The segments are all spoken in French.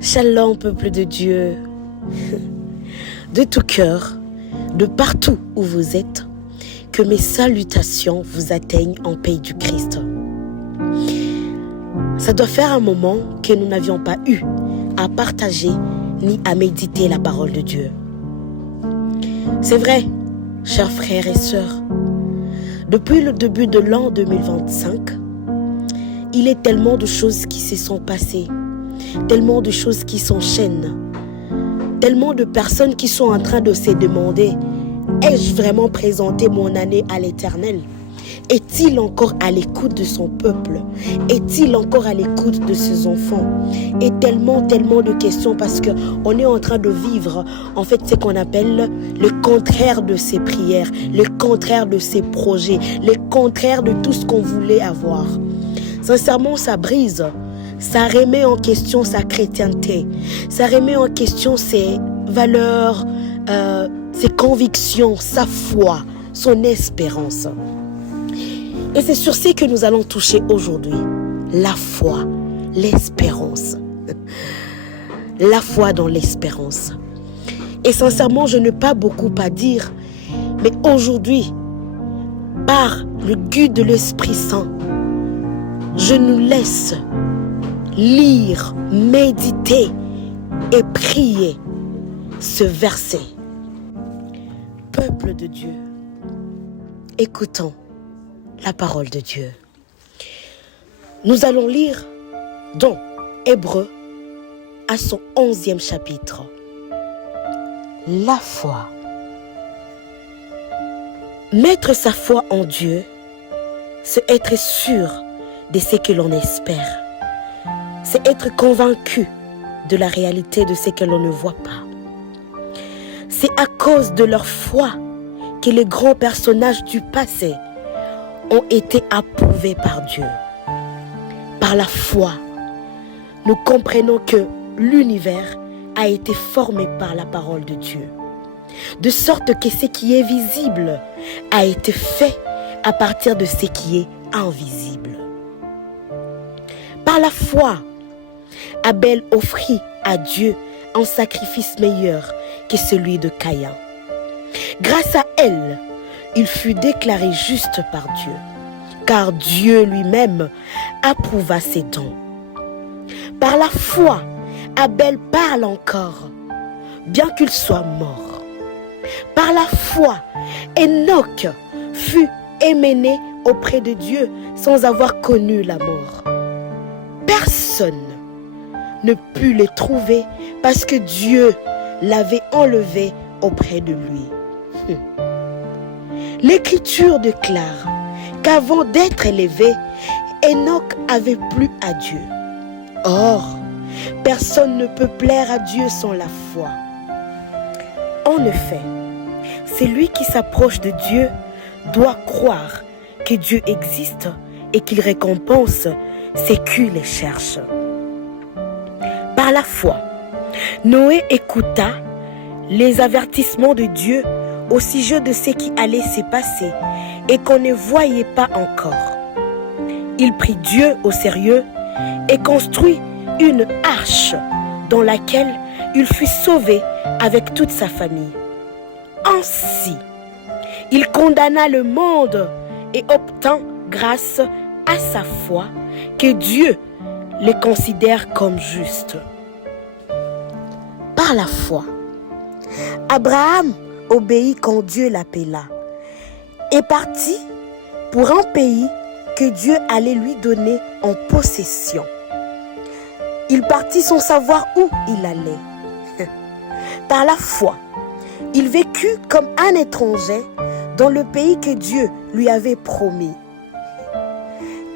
Shalom, peuple de Dieu, de tout cœur, de partout où vous êtes, que mes salutations vous atteignent en paix du Christ. Ça doit faire un moment que nous n'avions pas eu à partager ni à méditer la parole de Dieu. C'est vrai, chers frères et sœurs, depuis le début de l'an 2025, il est tellement de choses qui se sont passées, tellement de choses qui s'enchaînent, tellement de personnes qui sont en train de se demander: ai-je vraiment présenté mon année à l'Éternel? Est-il encore à l'écoute de son peuple? Est-il encore à l'écoute de ses enfants? Et tellement de questions, parce qu'on est en train de vivre en fait ce qu'on appelle le contraire de ses prières, le contraire de ses projets, le contraire de tout ce qu'on voulait avoir. Sincèrement, ça brise, ça remet en question sa chrétienté, ça remet en question ses valeurs, ses convictions, sa foi, son espérance. Et c'est sur ce que nous allons toucher aujourd'hui. La foi, l'espérance. La foi dans l'espérance. Et sincèrement, je n'ai pas beaucoup à dire. Mais aujourd'hui, par le guide de l'Esprit Saint, je nous laisse lire, méditer et prier ce verset. Peuple de Dieu, écoutons la parole de Dieu. Nous allons lire dans Hébreux à son 11e chapitre. La foi. Mettre sa foi en Dieu, c'est être sûr de ce que l'on espère. C'est être convaincu de la réalité de ce que l'on ne voit pas. C'est à cause de leur foi que les grands personnages du passé ont été approuvés par Dieu. Par la foi, nous comprenons que l'univers a été formé par la parole de Dieu. De sorte que ce qui est visible a été fait à partir de ce qui est invisible. Par la foi, Abel offrit à Dieu un sacrifice meilleur que celui de Caïn. Grâce à elle, il fut déclaré juste par Dieu, car Dieu lui-même approuva ses dons. Par la foi, Abel parle encore, bien qu'il soit mort. Par la foi, Enoch fut émené auprès de Dieu sans avoir connu la mort. Personne ne put le trouver parce que Dieu l'avait enlevé auprès de lui. L'Écriture déclare qu'avant d'être élevé, Enoch avait plu à Dieu. Or, personne ne peut plaire à Dieu sans la foi. En effet, celui qui s'approche de Dieu doit croire que Dieu existe et qu'il récompense ceux qui les cherchent. Par la foi, Noé écouta les avertissements de Dieu au sujet de ce qui allait se passer et qu'on ne voyait pas encore. Il prit Dieu au sérieux et construit une arche dans laquelle il fut sauvé avec toute sa famille. Ainsi, il condamna le monde et obtint grâce à sa foi que Dieu les considère comme justes. Par la foi, Abraham obéit quand Dieu l'appela et partit pour un pays que Dieu allait lui donner en possession. Il partit sans savoir où il allait. Par la foi, il vécut comme un étranger dans le pays que Dieu lui avait promis.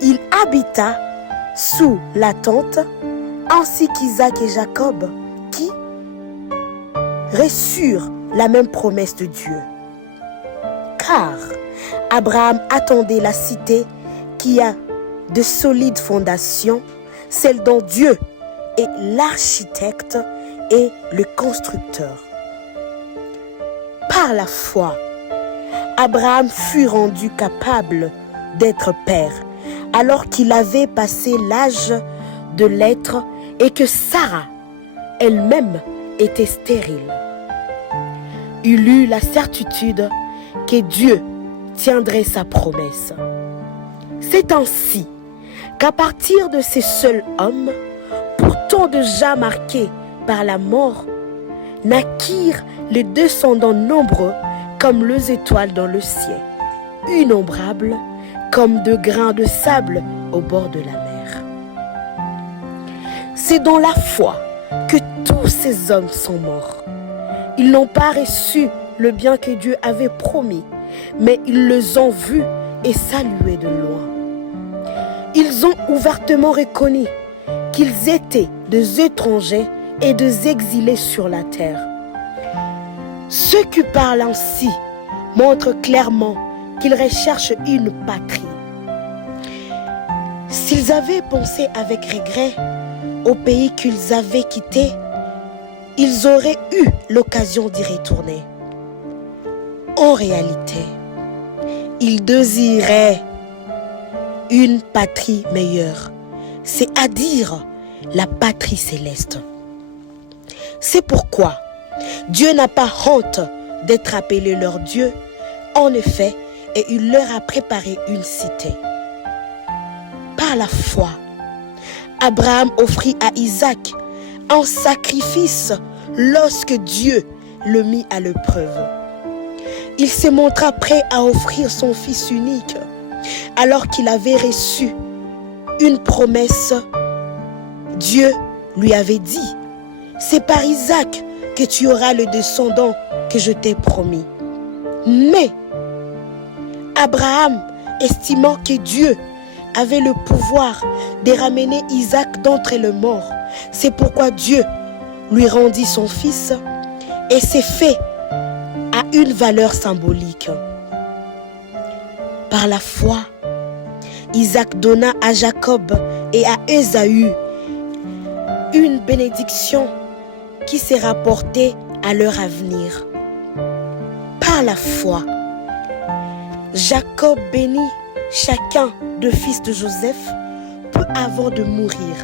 Il habita sous la tente ainsi qu'Isaac et Jacob qui reçurent la même promesse de Dieu. Car Abraham attendait la cité qui a de solides fondations, celle dont Dieu est l'architecte et le constructeur. Par la foi, Abraham fut rendu capable d'être père alors qu'il avait passé l'âge de l'être et que Sarah elle-même était stérile. Il eut la certitude que Dieu tiendrait sa promesse. C'est ainsi qu'à partir de ces seuls hommes, pourtant déjà marqués par la mort, naquirent les descendants nombreux comme les étoiles dans le ciel, innombrables comme de grains de sable au bord de la mer. C'est dans la foi que tous ces hommes sont morts. Ils n'ont pas reçu le bien que Dieu avait promis, mais ils les ont vus et salués de loin. Ils ont ouvertement reconnu qu'ils étaient des étrangers et des exilés sur la terre. Ceux qui parlent ainsi montrent clairement qu'ils recherchent une patrie. S'ils avaient pensé avec regret au pays qu'ils avaient quitté, ils auraient eu l'occasion d'y retourner. En réalité, ils désiraient une patrie meilleure, c'est-à-dire la patrie céleste. C'est pourquoi Dieu n'a pas honte d'être appelé leur Dieu. En effet, et il leur a préparé une cité. Par la foi, Abraham offrit à Isaac un sacrifice lorsque Dieu le mit à l'épreuve. Il se montra prêt à offrir son fils unique alors qu'il avait reçu une promesse. Dieu lui avait dit, c'est par Isaac que tu auras le descendant que je t'ai promis. Mais Abraham, estimant que Dieu avait le pouvoir de ramener Isaac d'entre les morts, c'est pourquoi Dieu lui rendit son fils et ces faits a une valeur symbolique. Par la foi, Isaac donna à Jacob et à Ésaü une bénédiction qui s'est rapportée à leur avenir. Par la foi, Jacob bénit chacun des fils de Joseph peu avant de mourir.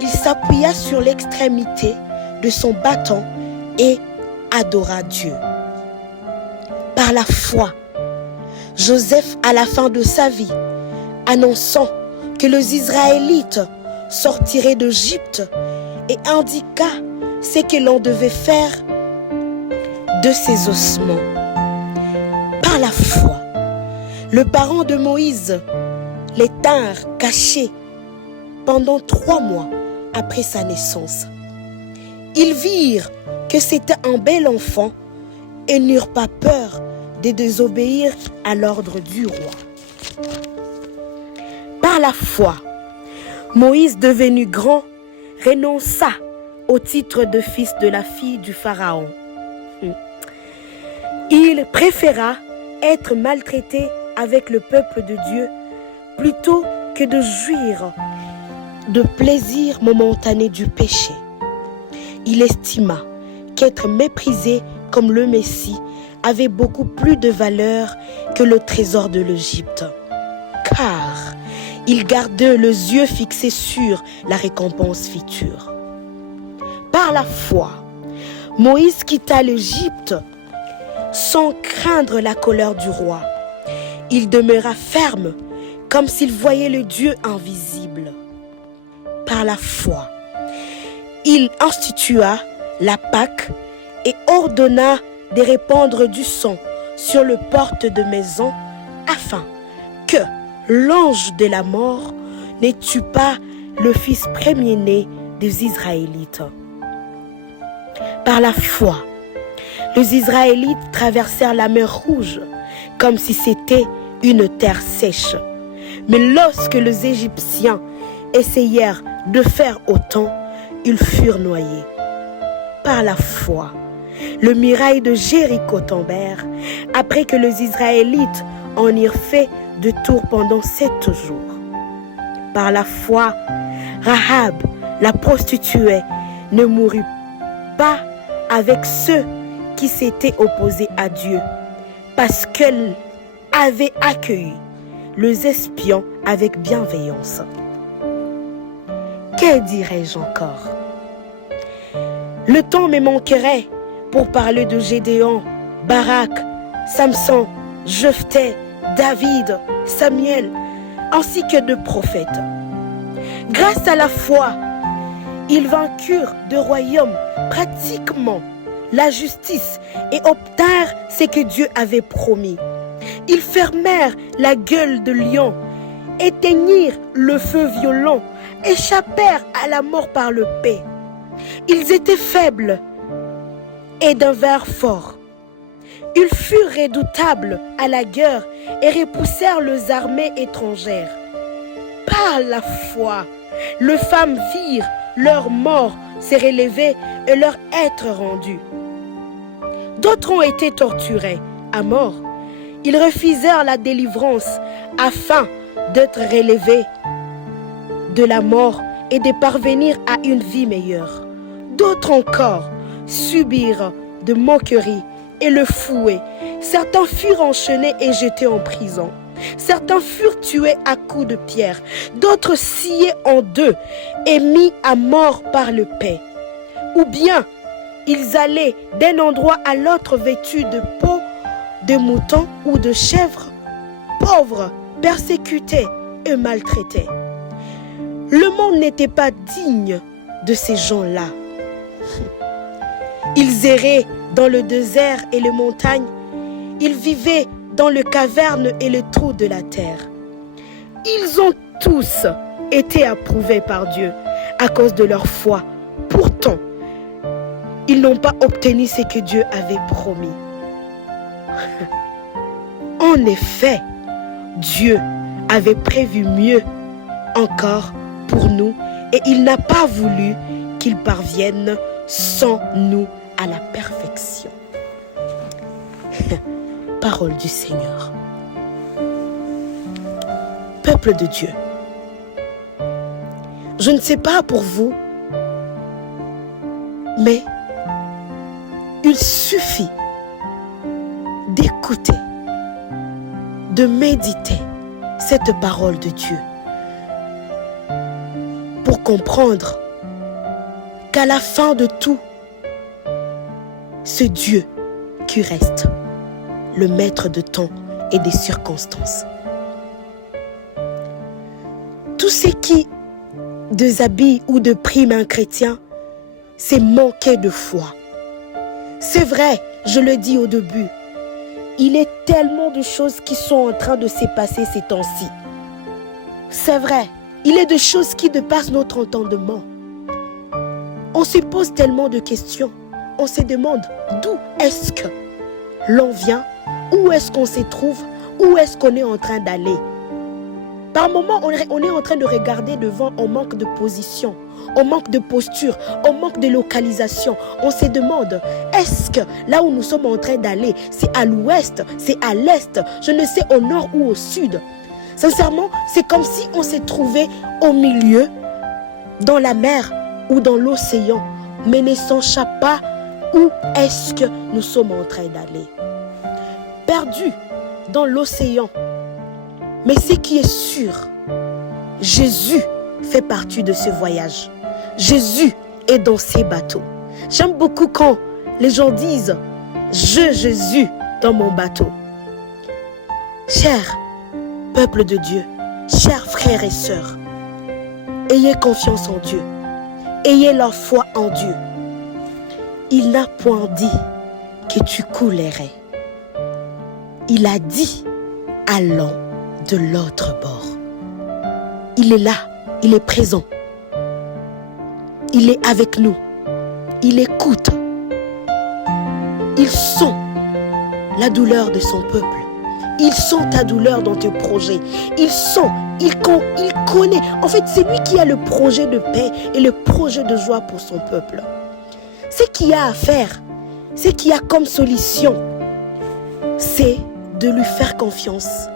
Il s'appuya sur l'extrémité de son bâton et adora Dieu. Par la foi, Joseph, à la fin de sa vie, annonçant que les Israélites sortiraient d'Égypte et indiqua ce que l'on devait faire de ses ossements. Par la foi, le parent de Moïse les tinrent cachés pendant 3 mois après sa naissance. Ils virent que c'était un bel enfant et n'eurent pas peur de désobéir à l'ordre du roi. Par la foi, Moïse, devenu grand, renonça au titre de fils de la fille du Pharaon. Il préféra être maltraité avec le peuple de Dieu plutôt que de jouir de plaisir momentané du péché. Il estima qu'être méprisé comme le Messie avait beaucoup plus de valeur que le trésor de l'Égypte, car il gardait les yeux fixés sur la récompense future. Par la foi, Moïse quitta l'Égypte sans craindre la colère du roi. Il demeura ferme comme s'il voyait le Dieu invisible. Par la foi, il institua la Pâque et ordonna de répandre du sang sur les portes de maison afin que l'ange de la mort ne tue pas le fils premier-né des Israélites. Par la foi, les Israélites traversèrent la mer Rouge comme si c'était une terre sèche. Mais lorsque les Égyptiens essayèrent de faire autant, ils furent noyés. Par la foi, le muraille de Jéricho tombèrent après que les Israélites en eurent fait de tour pendant 7 jours. Par la foi, Rahab, la prostituée, ne mourut pas avec ceux qui s'étaient opposés à Dieu, parce qu'elle avait accueilli les espions avec bienveillance. Que dirais-je encore? Le temps me manquerait pour parler de Gédéon, Barak, Samson, Jephthé, David, Samuel, ainsi que de prophètes. Grâce à la foi, ils vainquirent de royaumes pratiquement la justice et obtinrent ce que Dieu avait promis. Ils fermèrent la gueule de lion, éteignirent le feu violent, échappèrent à la mort par le paix. Ils étaient faibles et d'un verre fort. Ils furent redoutables à la guerre et repoussèrent les armées étrangères. Par la foi, les femmes virent leur mort se relever et leur être rendu. D'autres ont été torturés à mort. Ils refusèrent la délivrance afin d'être relevés de la mort et de parvenir à une vie meilleure. D'autres encore subirent de moqueries et le fouet. Certains furent enchaînés et jetés en prison. Certains furent tués à coups de pierre. D'autres sciés en deux et mis à mort par le paix. Ou bien ils allaient d'un endroit à l'autre vêtus de peau de mouton ou de chèvre, pauvres, persécutés et maltraités. Le monde n'était pas digne de ces gens-là. Ils erraient dans le désert et les montagnes. Ils vivaient dans les cavernes et les trous de la terre. Ils ont tous été approuvés par Dieu à cause de leur foi. Pourtant, ils n'ont pas obtenu ce que Dieu avait promis. En effet, Dieu avait prévu mieux encore pour nous et il n'a pas voulu qu'ils parviennent sans nous à la perfection. Parole du Seigneur. Peuple de Dieu, je ne sais pas pour vous, mais il suffit d'écouter, de méditer cette parole de Dieu pour comprendre qu'à la fin de tout, c'est Dieu qui reste le maître de temps et des circonstances. Tout ce qui déshabille ou déprime un chrétien, c'est manquer de foi. C'est vrai, je le dis au début, il est tellement de choses qui sont en train de se passer ces temps-ci. C'est vrai, il est des choses qui dépassent notre entendement. On se pose tellement de questions. On se demande d'où est-ce que l'on vient, où est-ce qu'on se trouve, où est-ce qu'on est en train d'aller. Par moments, on est en train de regarder devant, on manque de position, on manque de posture, on manque de localisation. On se demande, est-ce que là où nous sommes en train d'aller, c'est à l'ouest, c'est à l'est, je ne sais au nord ou au sud. Sincèrement, c'est comme si on s'est trouvé au milieu, dans la mer ou dans l'océan, mais ne sachant pas où est-ce que nous sommes en train d'aller. Perdu dans l'océan. Mais ce qui est sûr, Jésus fait partie de ce voyage. Jésus est dans ces bateaux. J'aime beaucoup quand les gens disent « Jésus dans mon bateau ». Cher peuple de Dieu, chers frères et sœurs, ayez confiance en Dieu. Ayez la foi en Dieu. Il n'a point dit que tu coulerais. Il a dit « Allons de l'autre bord ». Il est là, il est présent. Il est avec nous. Il écoute. Il sent la douleur de son peuple. Il sent ta douleur dans tes projets. Il sent, il connaît. En fait, c'est lui qui a le projet de paix et le projet de joie pour son peuple. Ce qu'il y a à faire, ce qu'il y a comme solution, c'est de lui faire confiance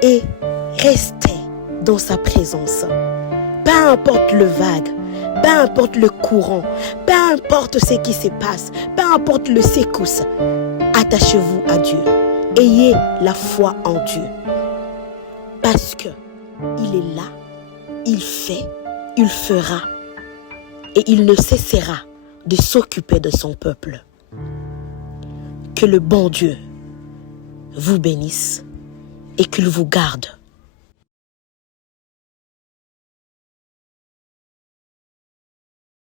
et rester dans sa présence. Peu importe le vague, peu importe le courant, peu importe ce qui se passe, peu importe le secousse, attachez-vous à Dieu. Ayez la foi en Dieu. Parce que il est là, il fait il fera et il ne cessera de s'occuper de son peuple. Que le bon Dieu vous bénisse et qu'il vous garde.